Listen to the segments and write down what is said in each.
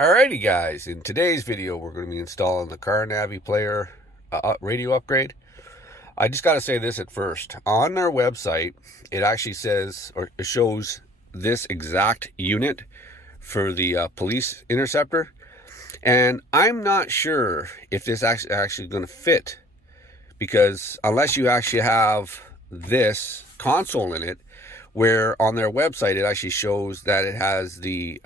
Alrighty guys, in today's video we're going to be installing the carnaviplayer radio upgrade. I just got to say this at first. On their website it actually says, or it shows this exact unit for the police Interceptor, and I'm not sure if this actually going to fit, because unless you actually have this console in it, where on their website it actually shows that it has the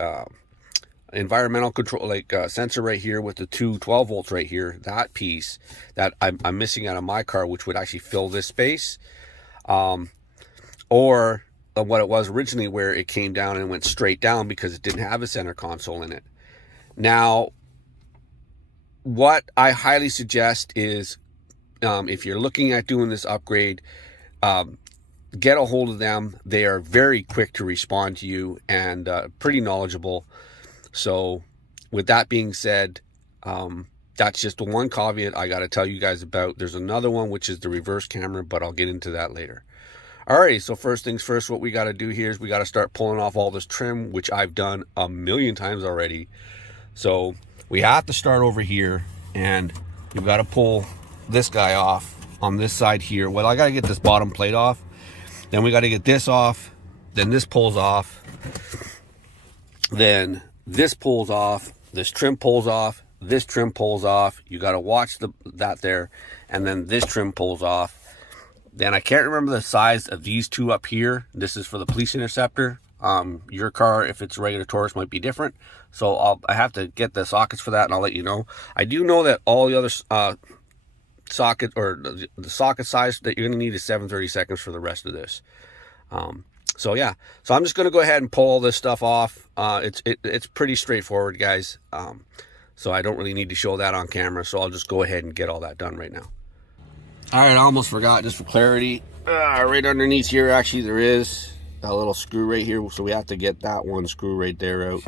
environmental control, like sensor right here with the two 12 volts right here, that piece that I'm missing out of my car, which would actually fill this space, or what it was originally, where it came down and went straight down because it didn't have a center console in it. Now, what I highly suggest is, if you're looking at doing this upgrade, get a hold of them. They are very quick to respond to you and pretty knowledgeable. So with that being said, that's just the one caveat I got to tell you guys about. There's another one, which is the reverse camera, but I'll get into that later. Alrighty, so first things first, what we got to do here is we got to start pulling off all this trim, which I've done a million times already. So we have to start over here, and you've got to pull this guy off on this side here. Well, I got to get this bottom plate off. Then we got to get this off. Then this pulls off. Then this pulls off, this trim pulls off, this trim pulls off. You got to watch that there. And then this trim pulls off. Then I can't remember the size of these two up here. This is for the police Interceptor. Your car, if it's a regular Taurus, might be different. So I have to get the sockets for that, and I'll let you know. I do know that all the other socket, or the socket size that you're going to need, is 7/32 for the rest of this. So yeah, so I'm just going to go ahead and pull all this stuff off. It's pretty straightforward, guys. So I don't really need to show that on camera. So I'll just go ahead and get all that done right now. All right, I almost forgot, just for clarity. Right underneath here, actually, there is a little screw right here. So we have to get that one screw right there out.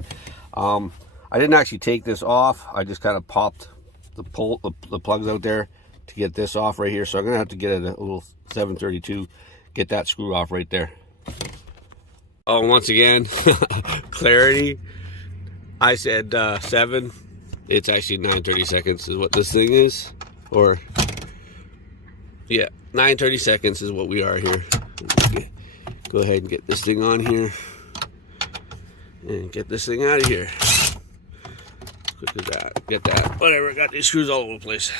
I didn't actually take this off. I just kind of popped the plugs out there to get this off right here. So I'm going to have to get a little 732, get that screw off right there. Oh, once again, clarity. I said 7. It's actually 9/32 is what this thing is. Or, yeah, 9/32 is what we are here. Go ahead and get this thing on here. And get this thing out of here. Quick as that. Get that. Whatever, got these screws all over the place.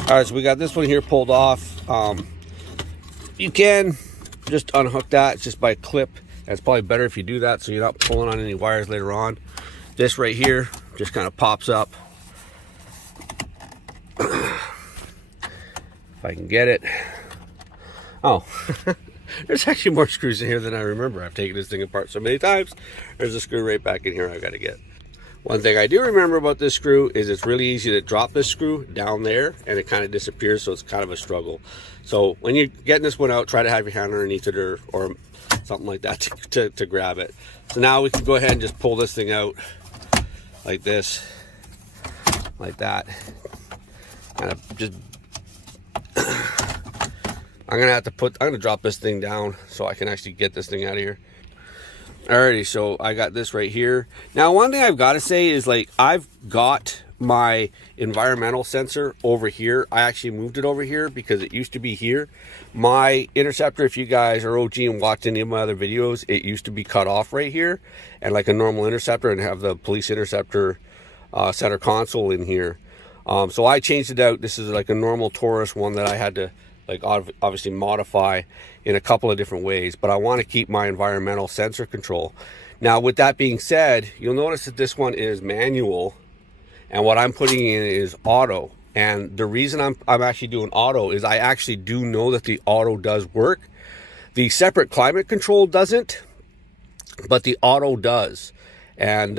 Alright, so we got this one here pulled off. You can just unhook that just by a clip. That's probably better if you do that, so you're not pulling on any wires later on. This right here just kind of pops up. If I can get it. Oh, there's actually more screws in here than I remember. I've taken this thing apart so many times. There's a screw right back in here I've got to get. One thing I do remember about this screw is it's really easy to drop this screw down there and it kind of disappears, so it's kind of a struggle. So when you're getting this one out, try to have your hand underneath it, or something like that to grab it. So now we can go ahead and just pull this thing out like this, like that. Kind of just I'm gonna drop this thing down so I can actually get this thing out of here. Alrighty, so I got this right here. Now, one thing I've got to say is, like, I've got my environmental sensor over here. I actually moved it over here because it used to be here. My Interceptor, if you guys are OG and watched any of my other videos, it used to be cut off right here, and like a normal Interceptor, and have the police Interceptor center console in here. So I changed it out. This is like a normal Taurus one that I had to, like, obviously modify in a couple of different ways, but I want to keep my environmental sensor control. Now, with that being said, you'll notice that this one is manual, and what I'm putting in is auto. And the reason I'm actually doing auto is I actually do know that the auto does work. The separate climate control doesn't, but the auto does. And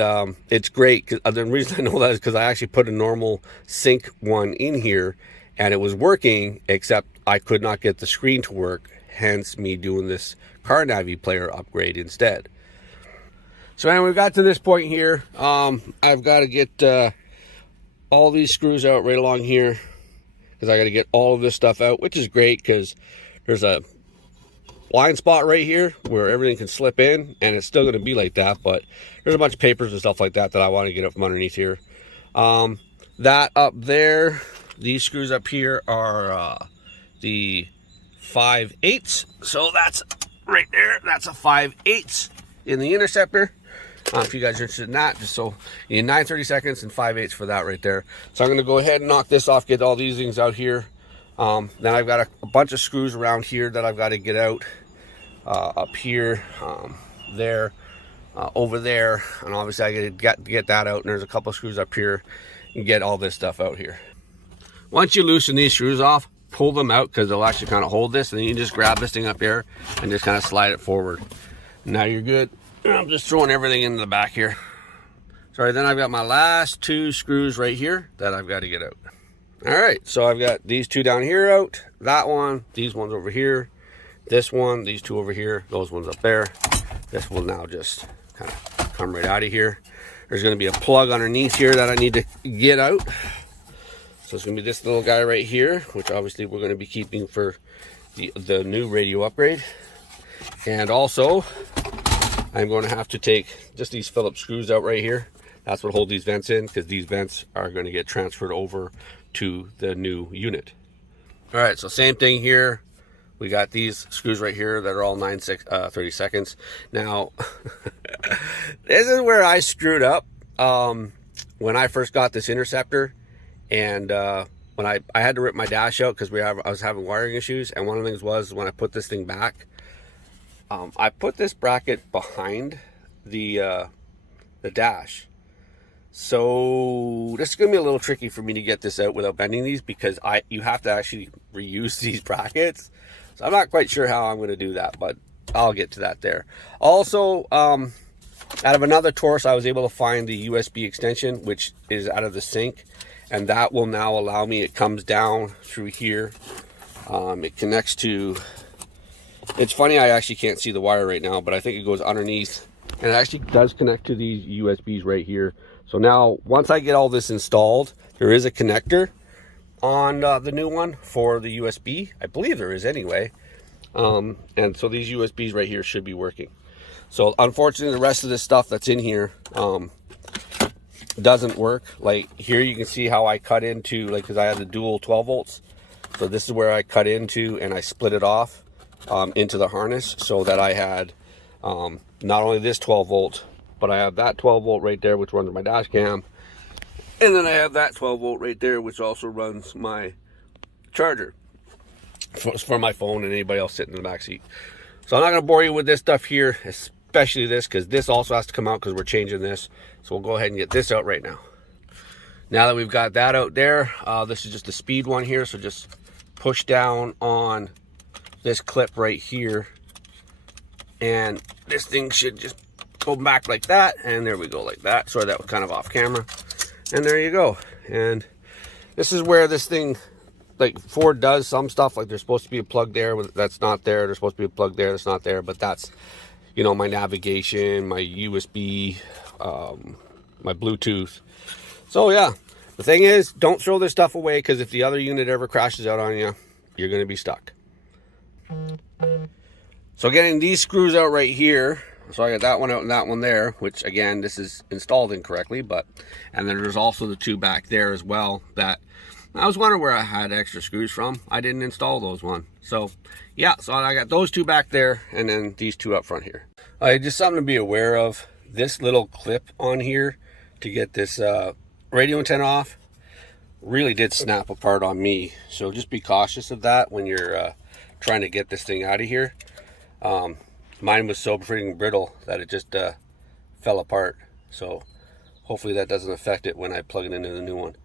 it's great. The reason I know that is because I actually put a normal sync one in here, and it was working, except I could not get the screen to work, hence me doing this carnaviplayer upgrade instead. So anyway, we got to this point here. I've got to get all these screws out right along here, because I got to get all of this stuff out, which is great because there's a blind spot right here where everything can slip in, and it's still going to be like that, but there's a bunch of papers and stuff like that that I want to get up from underneath here. That up there, these screws up here are the 5/8, so that's right there. That's a 5/8 in the Interceptor. If you guys are interested in that, just so you need 9/32 and 5/8 for that right there. So I'm going to go ahead and knock this off, get all these things out here. Then I've got a bunch of screws around here that I've got to get out, up here, there, over there, and obviously I got to get that out, and there's a couple of screws up here and get all this stuff out here. Once you loosen these screws off, pull them out because they'll actually kind of hold this, and then you just grab this thing up here and just kind of slide it forward. Now you're good. I'm just throwing everything into the back here. Sorry, then I've got my last 2 screws right here that I've got to get out. All right, so I've got these 2 down here out, that one, these ones over here, this one, these 2 over here, those ones up there. This will now just kind of come right out of here. There's going to be a plug underneath here that I need to get out. So it's going to be this little guy right here, which obviously we're going to be keeping for the new radio upgrade. And also, I'm going to have to take just these Phillips screws out right here. That's what hold these vents in, because these vents are going to get transferred over to the new unit. All right, so same thing here. We got these screws right here that are all 9/32. Now, this is where I screwed up when I first got this Interceptor, and when I had to rip my dash out because I was having wiring issues, and one of the things was when I put this thing back, I put this bracket behind the dash. So this is going to be a little tricky for me to get this out without bending these, because you have to actually reuse these brackets. So I'm not quite sure how I'm going to do that, but I'll get to that there. Also, out of another Taurus, I was able to find the USB extension, which is out of the sink, and that will now allow me, it comes down through here. It connects to, it's funny, I actually can't see the wire right now, but I think it goes underneath, and it actually does connect to these USBs right here. So now, once I get all this installed, there is a connector on the new one for the USB. I believe there is anyway. And so these USBs right here should be working. So unfortunately, the rest of this stuff that's in here doesn't work. Like here, you can see how I cut into, like, because I had the dual 12 volts. So this is where I cut into, and I split it off into the harness, so that I had not only this 12 volt, but I have that 12 volt right there, which runs my dash cam. And then I have that 12 volt right there, which also runs my charger for my phone and anybody else sitting in the back seat. So I'm not going to bore you with this stuff here, especially this, because this also has to come out because we're changing this. So we'll go ahead and get this out right now. Now that we've got that out there, this is just the speed one here. So just push down on this clip right here, and this thing should just go back like that. And there we go, like that. Sorry, that was kind of off camera. And there you go. And this is where this thing, like Ford does some stuff, like there's supposed to be a plug there that's not there, there's supposed to be a plug there that's not there, but that's, you know, my navigation, my USB, my Bluetooth. So yeah, the thing is, don't throw this stuff away, because if the other unit ever crashes out on you, you're going to be stuck. So getting these screws out right here, so I got that one out and that one there, which again, this is installed incorrectly, but, and then there's also the 2 back there as well that I was wondering where I had extra screws from. I didn't install those one. So yeah, so I got those 2 back there, and then these 2 up front here. Just something to be aware of, this little clip on here to get this radio antenna off really did snap apart on me. So just be cautious of that when you're trying to get this thing out of here. Mine was so freaking brittle that it just fell apart. So hopefully that doesn't affect it when I plug it into the new one.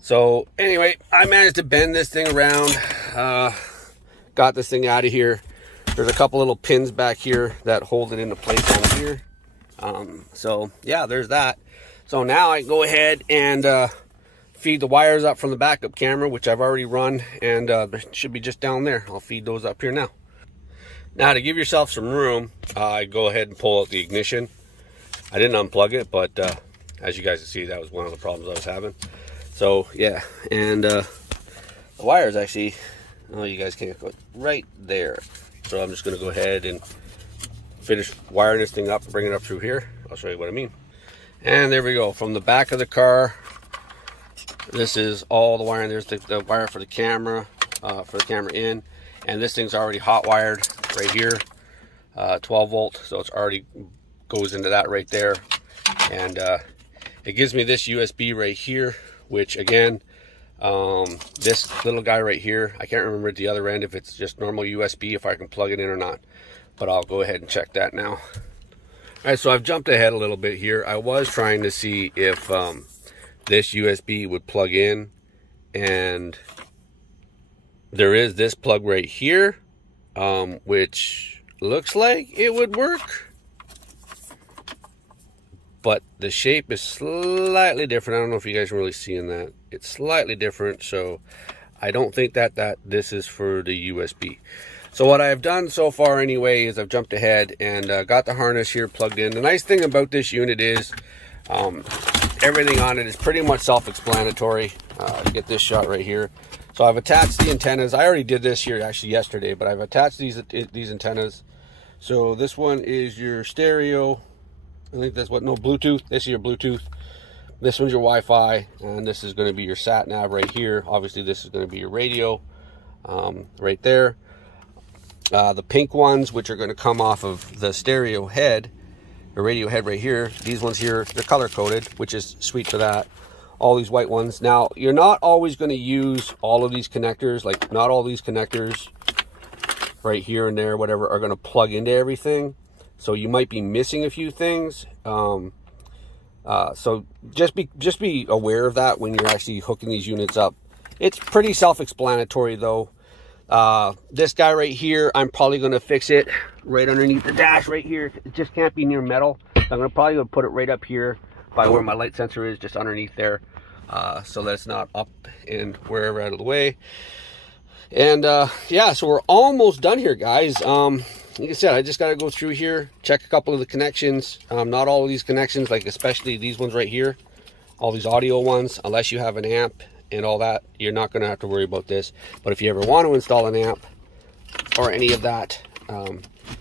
So anyway, I managed to bend this thing around, got this thing out of here. There's a couple little pins back here that hold it into place on here. So yeah, there's that. So now I can go ahead and feed the wires up from the backup camera, which I've already run, and it should be just down there. I'll feed those up here now. Now, to give yourself some room, I go ahead and pull out the ignition. I didn't unplug it, but as you guys can see, that was one of the problems I was having. So yeah, and the wires actually, oh, you guys can't go right there. so I'm just going to go ahead and finish wiring this thing up, bring it up through here. I'll show you what I mean. And there we go. From the back of the car, this is all the wiring. There's the wire for the camera in, and this thing's already hot wired right here, 12 volt, so it's already goes into that right there. And it gives me this USB right here, which again, this little guy right here, I can't remember at the other end if it's just normal USB, if I can plug it in or not, but I'll go ahead and check that now. All right, so I've jumped ahead a little bit here. I was trying to see if this USB would plug in, and there is this plug right here, which looks like it would work, but the shape is slightly different. I don't know if you guys are really seeing that. It's slightly different, so I don't think that this is for the USB. So what I've done so far anyway is I've jumped ahead and got the harness here plugged in. The nice thing about this unit is everything on it is pretty much self-explanatory. Get this shot right here. So I've attached the antennas. I already did this here actually yesterday, but I've attached these antennas. So this one is your stereo. I think that's what, no, Bluetooth. This is your Bluetooth. This one's your Wi-Fi, and this is going to be your sat nav right here. Obviously this is going to be your radio right there. The pink ones, which are going to come off of the stereo head, or radio head right here, these ones here, they're color coded, which is sweet for that. All these white ones. Now, you're not always going to use all of these connectors, like not all these connectors right here and there, whatever, are going to plug into everything. So you might be missing a few things. So just be aware of that when you're actually hooking these units up. It's pretty self-explanatory though. This guy right here, I'm probably going to fix it right underneath the dash right here. It just can't be near metal. So I'm probably going to put it right up here by where my light sensor is, just underneath there, so that it's not up and wherever out of the way. And yeah, so we're almost done here, guys. Like I said, I just got to go through here, check a couple of the connections. Not all of these connections, like especially these ones right here, all these audio ones, unless you have an amp and all that, you're not going to have to worry about this. But if you ever want to install an amp or any of that,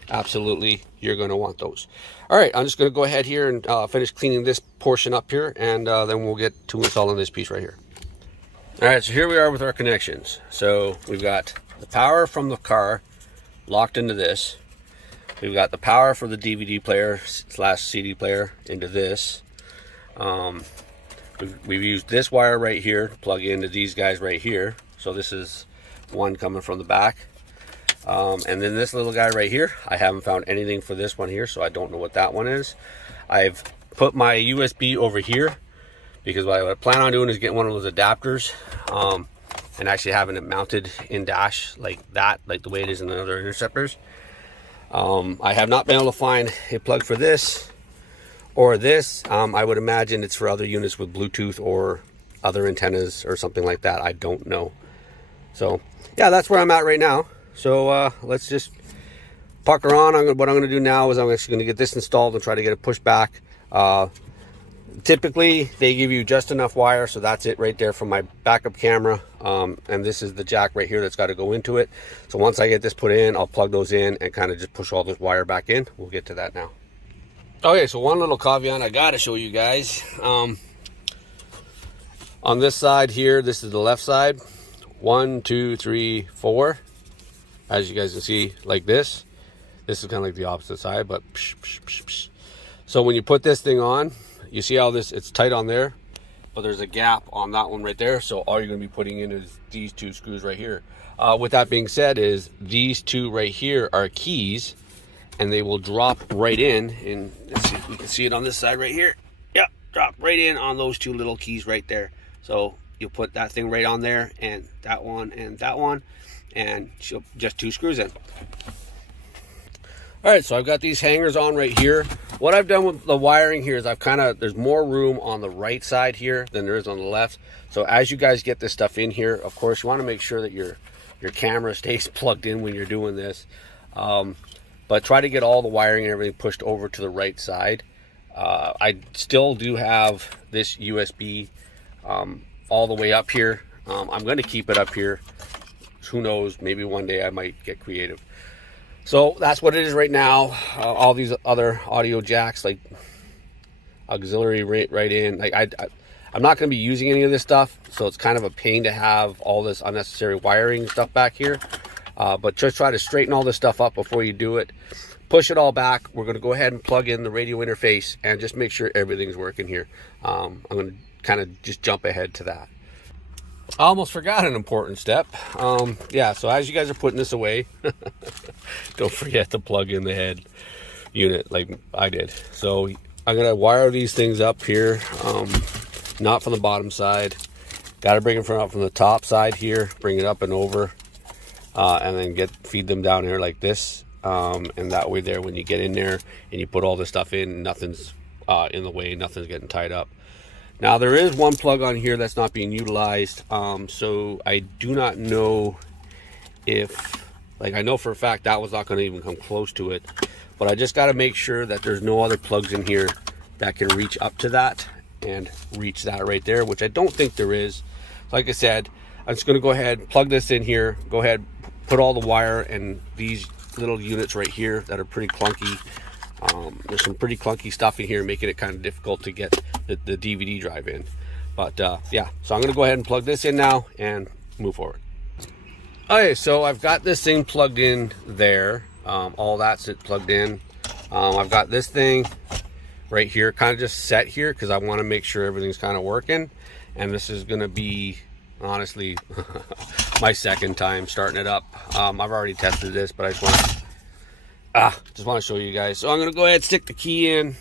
absolutely you're going to want those. All right, I'm just going to go ahead here and finish cleaning this portion up here, and then we'll get to installing this piece right here. All right, so here we are with our connections. So we've got the power from the car locked into this. We've got the power for the DVD player / CD player into this. We've used this wire right here to plug into these guys right here. So this is one coming from the back. And then this little guy right here, I haven't found anything for this one here, so I don't know what that one is. I've put my USB over here because what I plan on doing is getting one of those adapters and actually having it mounted in dash like that, like the way it is in the other Interceptors. I have not been able to find a plug for this or this. I would imagine it's for other units with Bluetooth or other antennas or something like that. I don't know. So yeah, that's where I'm at right now. So let's just pucker on. What I'm going to do now is I'm actually going to get this installed and try to get it pushed back. Typically they give you just enough wire, so that's it right there from my backup camera, and this is the jack right here that's got to go into it. So once I get this put in, I'll plug those in and kind of just push all this wire back in. We'll get to that now. Okay, so one little caveat I got to show you guys. On this side here, this is the left side. 1, 2, 3, 4. As you guys can see, like this. This is kind of like the opposite side, but psh, psh, psh, psh. So when you put this thing on, you see how it's tight on there, but there's a gap on that one right there. So all you're going to be putting in is these two screws right here. With that being said, is these two right here are keys, and they will drop right in. And let's see if we can see it on this side right here. Yeah, drop right in on those two little keys right there. So you'll put that thing right on there, and that one, and just two screws in. All right, so I've got these hangers on right here. What I've done with the wiring here is there's more room on the right side here than there is on the left. So as you guys get this stuff in here, of course, you want to make sure that your camera stays plugged in when you're doing this. But try to get all the wiring and everything pushed over to the right side. I still do have this USB all the way up here. I'm going to keep it up here. Who knows, maybe one day I might get creative. So that's what it is right now. All these other audio jacks, like auxiliary right in. Like I'm not going to be using any of this stuff, so it's kind of a pain to have all this unnecessary wiring stuff back here. But just try to straighten all this stuff up before you do it. Push it all back. We're going to go ahead and plug in the radio interface and just make sure everything's working here. I'm going to kind of just jump ahead to that. I almost forgot an important step. Yeah, so as you guys are putting this away, don't forget to plug in the head unit like I did. So I'm going to wire these things up here, not from the bottom side. Got to bring it up from the top side here, bring it up and over, and then feed them down here like this. And that way there, when you get in there and you put all this stuff in, nothing's in the way, nothing's getting tied up. Now there is one plug on here that's not being utilized, so I do not know if, like, I know for a fact that was not going to even come close to it, but I just got to make sure that there's no other plugs in here that can reach up to that and reach that right there, which I don't think there is. Like I said, I'm just going to go ahead, plug this in here, go ahead, put all the wire and these little units right here that are pretty clunky. There's some pretty clunky stuff in here, making it kind of difficult to get the DVD drive in. But yeah, so I'm going to go ahead and plug this in now and move forward. Okay, so I've got this thing plugged in there. All that's it plugged in. I've got this thing right here kind of just set here because I want to make sure everything's kind of working. And this is going to be, honestly, my second time starting it up. I've already tested this, but I just want to show you guys. So I'm going to go ahead and stick the key in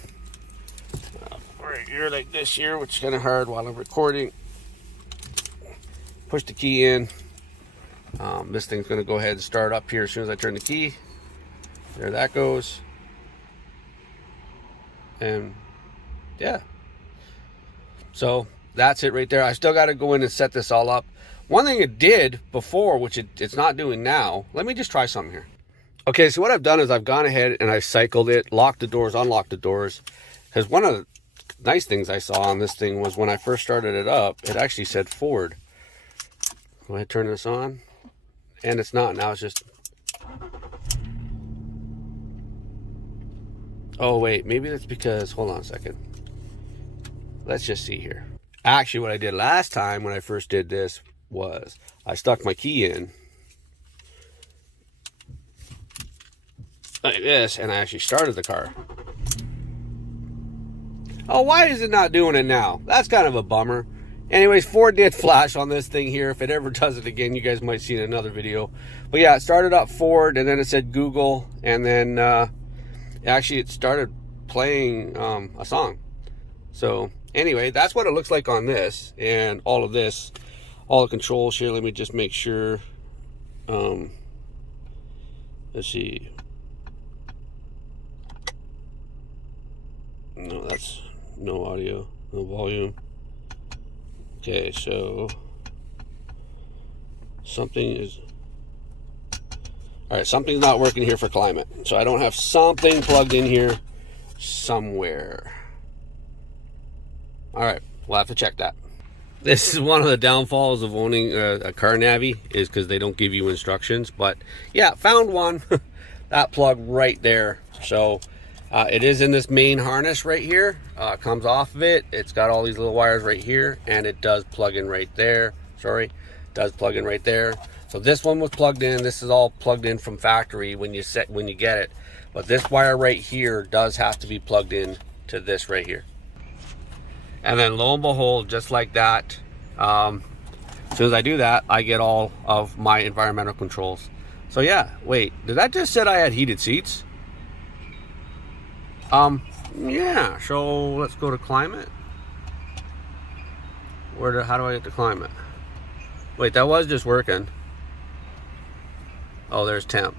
right here like this here, which is kind of hard while I'm recording. Push the key in. This thing's going to go ahead and start up here as soon as I turn the key. There that goes. And yeah. So that's it right there. I still got to go in and set this all up. One thing it did before, which it's not doing now, let me just try something here. Okay, so what I've done is I've gone ahead and I've cycled it, locked the doors, unlocked the doors. Because one of the nice things I saw on this thing was when I first started it up, it actually said forward. Go ahead, turn this on. And it's not, now it's just... Oh wait, maybe that's because, hold on a second. Let's just see here. Actually, what I did last time when I first did this was I stuck my key in like this, and I actually started the car. Oh, why is it not doing it now? That's kind of a bummer. Anyways, Ford did flash on this thing here. If it ever does it again, you guys might see it in another video. But yeah, it started up Ford, and then it said Google, and then actually it started playing a song. So anyway, that's what it looks like on this, and all of this, all the controls here. Let me just make sure. Let's see. No, that's no audio, no volume. Okay, so something is... Alright, something's not working here for climate. So I don't have something plugged in here somewhere. Alright, we'll have to check that. This is one of the downfalls of owning a Carnavi, is because they don't give you instructions. But yeah, found one. That plug right there. So it is in this main harness right here. Comes off of it. It's got all these little wires right here, and it does plug in right there. Sorry, it does plug in right there. So this one was plugged in. This is all plugged in from factory when you get it. But this wire right here does have to be plugged in to this right here. And then lo and behold, just like that, as soon as I do that, I get all of my environmental controls. So yeah, wait, did that just say I had heated seats? Yeah, so let's go to climate. How do I get to climate? Wait, that was just working. Oh, there's temp.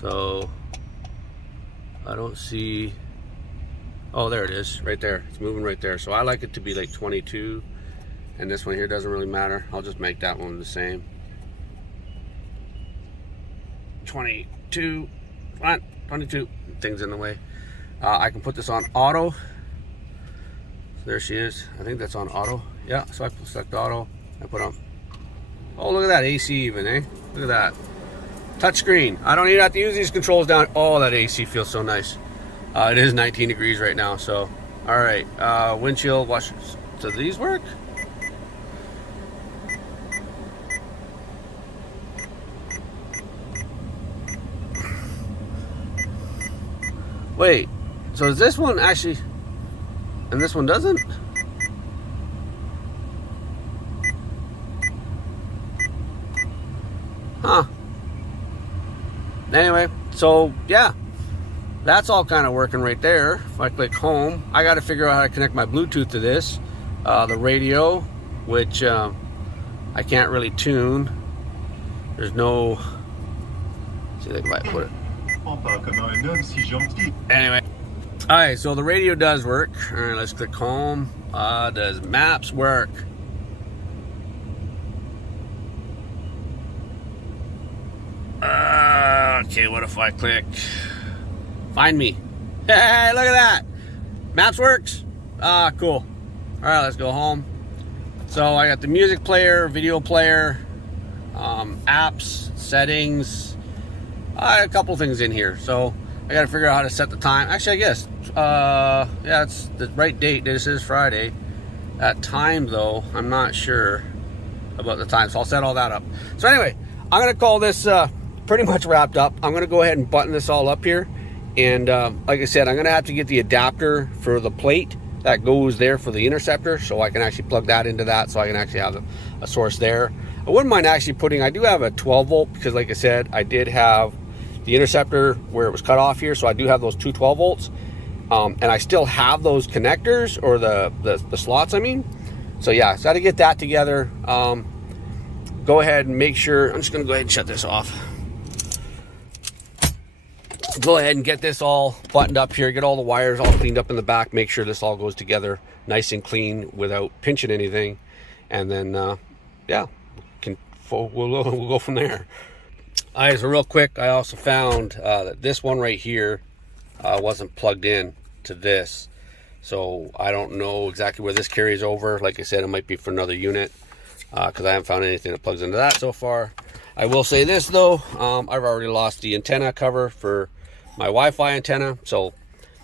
So I don't see... Oh, there it is, right there. It's moving right there. So I like it to be like 22, and this one here doesn't really matter. I'll just make that one the same. 22, come on, 22. Things in the way. I can put this on auto. There she is. I think that's on auto. Yeah, so I select auto. I put on. Oh, look at that AC even, eh? Look at that. Touchscreen. I don't even have to use these controls down. Oh, that AC feels so nice. It is 19 degrees right now, so. All right, windshield washers. Do these work? Wait, so is this one actually, and this one doesn't? Huh. Anyway, so yeah, that's all kind of working right there. If I click home, I got to figure out how to connect my Bluetooth to this. The radio, which I can't really tune. There's no, see if I can put it. Anyway, all right, so the radio does work. All right, let's click home. Does maps work? Okay, what if I click find me? Hey, look at that. Maps works. Cool. All right, let's go home. So I got the music player, video player, apps, settings, a couple things in here. So I got to figure out how to set the time. Actually, I guess, yeah, it's the right date. This is Friday. That time, though, I'm not sure about the time. So I'll set all that up. So anyway, I'm going to call this pretty much wrapped up. I'm going to go ahead and button this all up here. And like I said, I'm going to have to get the adapter for the plate that goes there for the Interceptor, so I can actually plug that into that, so I can actually have a source there. I wouldn't mind actually putting, I do have a 12 volt, because like I said, I did have the Interceptor where it was cut off here, so I do have those two 12 volts. And I still have those connectors, or the slots, I mean. So yeah, so I got to get that together. Go ahead and make sure, I'm just going to go ahead and shut this off. Go ahead and get this all buttoned up here, get all the wires all cleaned up in the back, make sure this all goes together nice and clean without pinching anything, and then yeah, we'll go from there. All right, so real quick, I also found that this one right here wasn't plugged in to this, so I don't know exactly where this carries over. Like I said, it might be for another unit, because I haven't found anything that plugs into that so far. I will say this though, I've already lost the antenna cover for my Wi-Fi antenna, so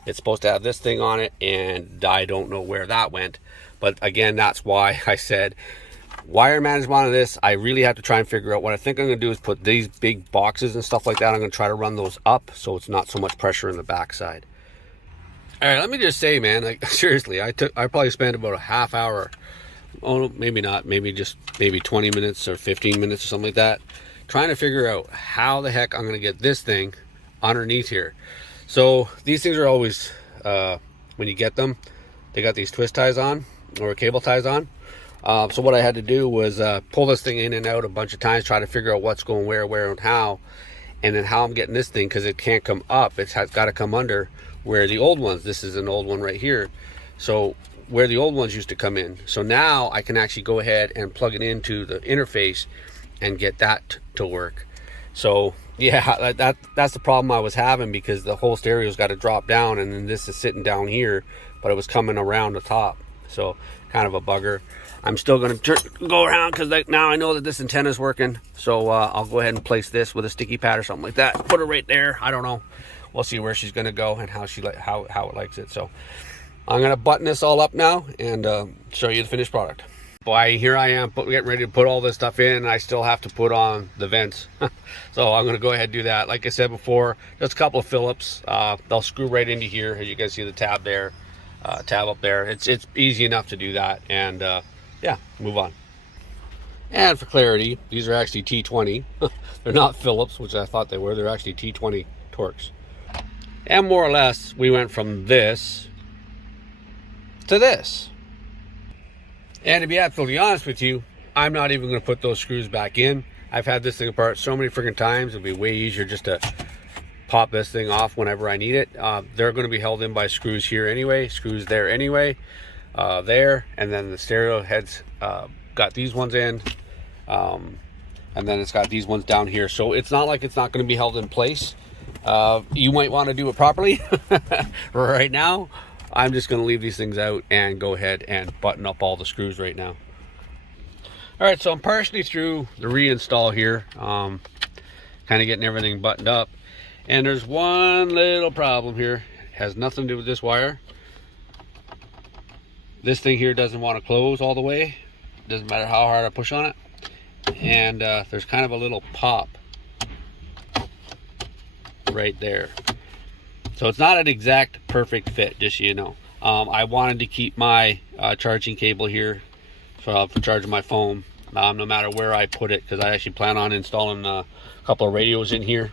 it's supposed to have this thing on it, and I don't know where that went. But again, that's why I said wire management on this, I really have to try and figure out. What I think I'm going to do is put these big boxes and stuff like that, I'm going to try to run those up so it's not so much pressure in the backside. All right, let me just say, man, like seriously, I probably spent about a half hour, oh maybe not, maybe 20 minutes or 15 minutes or something like that, trying to figure out how the heck I'm going to get this thing underneath here. So these things are always, when you get them, they got these twist ties on, or cable ties on. So what I had to do was pull this thing in and out a bunch of times, try to figure out what's going where and how, and then how I'm getting this thing, because it can't come up, it's got to come under where the old ones, this is an old one right here, so where the old ones used to come in. So now I can actually go ahead and plug it into the interface and get that to work. So yeah, that's the problem I was having, because the whole stereo's got to drop down, and then this is sitting down here, but it was coming around the top, so kind of a bugger. I'm still going to go around, because now I know that this antenna is working, so I'll go ahead and place this with a sticky pad or something like that, put it right there. I don't know, we'll see where she's going to go and how it likes it. So I'm going to button this all up now and show you the finished product. Boy, here I am getting ready to put all this stuff in, and I still have to put on the vents. So I'm going to go ahead and do that. Like I said before, just a couple of Phillips. They'll screw right into here. As you guys see the tab there, tab up there. It's easy enough to do that, and yeah, move on. And for clarity, these are actually T20. They're not Phillips, which I thought they were. They're actually T20 Torx. And more or less, we went from this to this. And to be absolutely honest with you, I'm not even going to put those screws back in. I've had this thing apart so many freaking times, it'll be way easier just to pop this thing off whenever I need it. They're going to be held in by screws here anyway, screws there anyway, there, and then the stereo heads got these ones in, and then it's got these ones down here. So it's not like it's not going to be held in place. You might want to do it properly. Right now, I'm just going to leave these things out and go ahead and button up all the screws right now. All right, so I'm partially through the reinstall here. kind of getting everything buttoned up. And there's one little problem here. It has nothing to do with this wire. This thing here doesn't want to close all the way. Doesn't matter how hard I push on it. And there's kind of a little pop right there. So it's not an exact perfect fit, just so you know. I wanted to keep my charging cable here for charging my phone, no matter where I put it, because I actually plan on installing a couple of radios in here.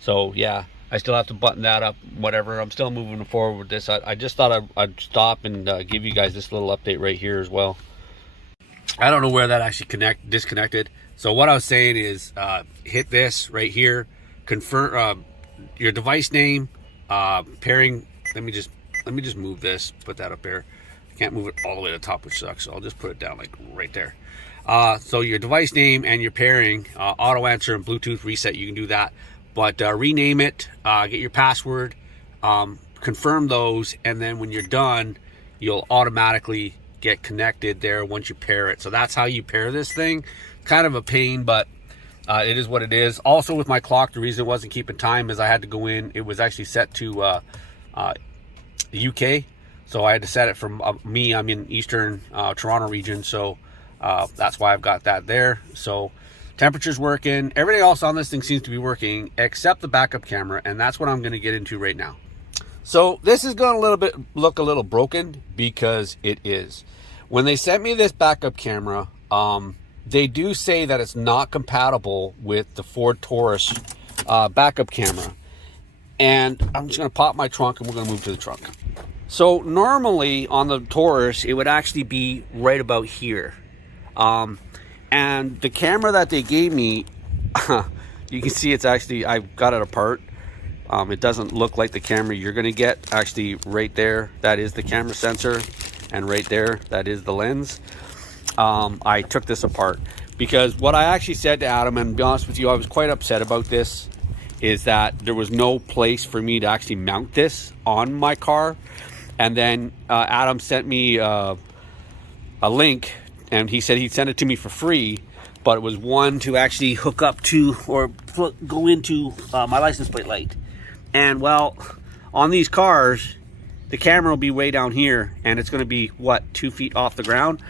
So yeah, I still have to button that up, whatever. I'm still moving forward with this. I just thought I'd stop and give you guys this little update right here as well. I don't know where that actually disconnected. So what I was saying is hit this right here, confirm your device name, pairing. Let me just move this, put that up there. I can't move it all the way to the top, which sucks, so I'll just put it down like right there. So your device name and your pairing, auto answer and Bluetooth reset, you can do that. But rename it, get your password, confirm those, and then when you're done, you'll automatically get connected there once you pair it. So that's how you pair this thing. Kind of a pain, but it is what it is. Also with my clock, the reason it wasn't keeping time is I had to go in. It was actually set to the UK, so I had to set it from me. I'm in Eastern Toronto region, so that's why I've got that there. So temperature's working, everything else on this thing seems to be working except the backup camera, and that's what I'm going to get into right now. So this is going to look a little broken, because it is. When they sent me this backup camera, they do say that it's not compatible with the Ford Taurus backup camera. And I'm just going to pop my trunk and we're going to move to the trunk. So normally on the Taurus, it would actually be right about here. And the camera that they gave me, you can see it's actually, I've got it apart. It doesn't look like the camera you're going to get. Actually, right there, that is the camera sensor. And right there, that is the lens. I took this apart because what I actually said to Adam, and to be honest with you, I was quite upset about this, is that there was no place for me to actually mount this on my car. And then Adam sent me a link, and he said he'd send it to me for free, but it was one to actually hook up to or go into my license plate light. And well, on these cars, the camera will be way down here, and it's going to be, what, 2 feet off the ground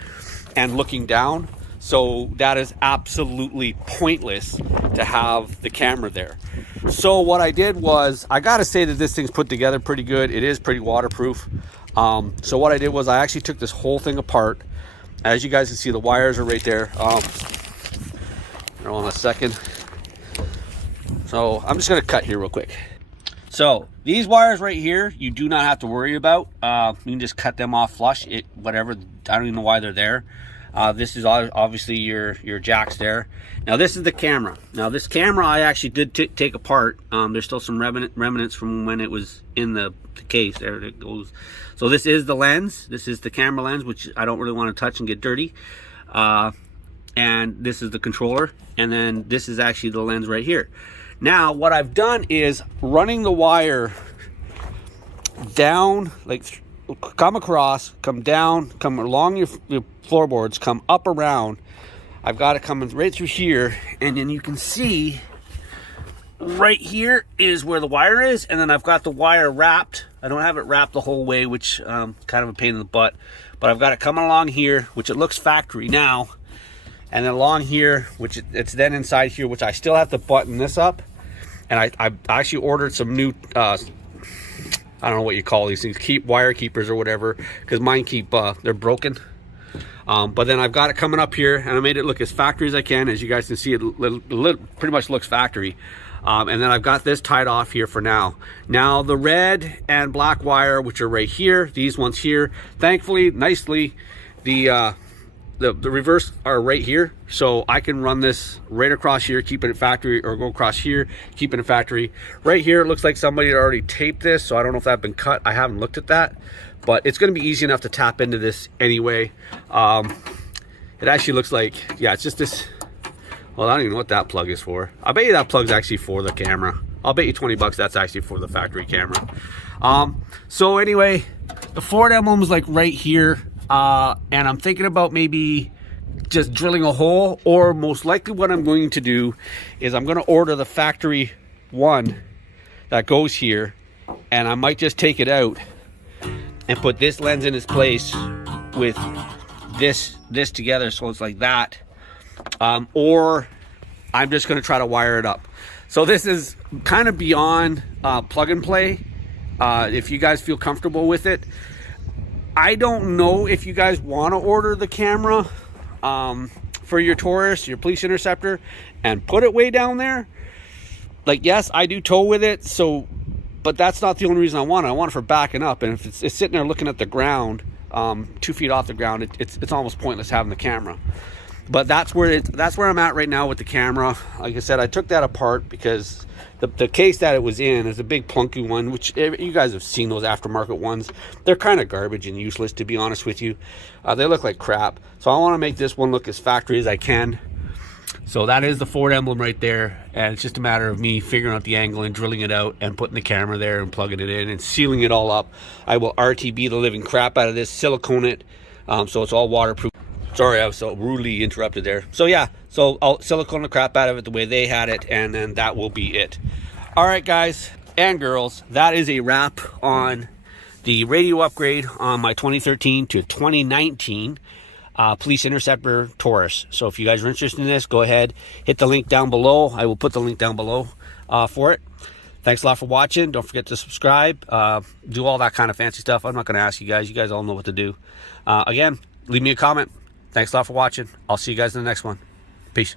and looking down. So that is absolutely pointless to have the camera there. So what I did was, I got to say that this thing's put together pretty good. It is pretty waterproof. So what I did was I actually took this whole thing apart. As you guys can see, the wires are right there. Hold on a second. So I'm just going to cut here real quick. So these wires right here, you do not have to worry about. You can just cut them off flush. Whatever. I don't even know why they're there. This is obviously your jacks there. Now this is the camera. Now this camera I actually did take apart. There's still some remnants from when it was in the case. There it goes. So this is the lens. This is the camera lens, which I don't really want to touch and get dirty. And this is the controller. And then this is actually the lens right here. Now what I've done is running the wire down, like come across, come down, come along your floorboards, come up around. I've got it coming right through here, and then you can see right here is where the wire is, and then I've got the wire wrapped. I don't have it wrapped the whole way, which kind of a pain in the butt, but I've got it coming along here, which it looks factory now, and then along here, which it's then inside here, which I still have to button this up. And I actually ordered some new I don't know what you call these things, wire keepers or whatever, because mine they're broken. But then I've got it coming up here, and I made it look as factory as I can. As you guys can see, it pretty much looks factory. And then I've got this tied off here for now. Now the red and black wire, which are right here, these ones here, thankfully, nicely, the reverse are right here, so I can run this right across here, keeping it factory, or go across here, keeping it factory. Right here, it looks like somebody had already taped this, so I don't know if that's been cut. I haven't looked at that, but it's going to be easy enough to tap into this anyway. It actually looks like, yeah, it's just this. Well, I don't even know what that plug is for. I bet you that plug's actually for the camera. I'll bet you 20 bucks that's actually for the factory camera. So anyway, the Ford emblem is like right here. And I'm thinking about maybe just drilling a hole, or most likely what I'm going to do is I'm going to order the factory one that goes here, and I might just take it out and put this lens in its place with this together, so it's like that, or I'm just going to try to wire it up. So this is kind of beyond plug and play. If you guys feel comfortable with it, I don't know if you guys want to order the camera for your Taurus, your Police Interceptor, and put it way down there. Like, yes, I do tow with it, so, but that's not the only reason I want it. I want it for backing up, and if it's sitting there looking at the ground, 2 feet off the ground, it's almost pointless having the camera. But that's where I'm at right now with the camera. Like I said, I took that apart because the case that it was in is a big plunky one, which you guys have seen those aftermarket ones. They're kind of garbage and useless, to be honest with you. They look like crap. So I want to make this one look as factory as I can. So that is the Ford emblem right there, and it's just a matter of me figuring out the angle and drilling it out and putting the camera there and plugging it in and sealing it all up. I will RTB the living crap out of this, silicone it, so it's all waterproof. Sorry, I was so rudely interrupted there. So yeah, so I'll silicone the crap out of it the way they had it, and then that will be it. All right, guys and girls, that is a wrap on the radio upgrade on my 2013 to 2019 Police Interceptor Taurus. So if you guys are interested in this, go ahead, hit the link down below. I will put the link down below for it. Thanks a lot for watching. Don't forget to subscribe, do all that kind of fancy stuff. I'm not going to ask you guys. You guys all know what to do. Again, leave me a comment. Thanks a lot for watching. I'll see you guys in the next one. Peace.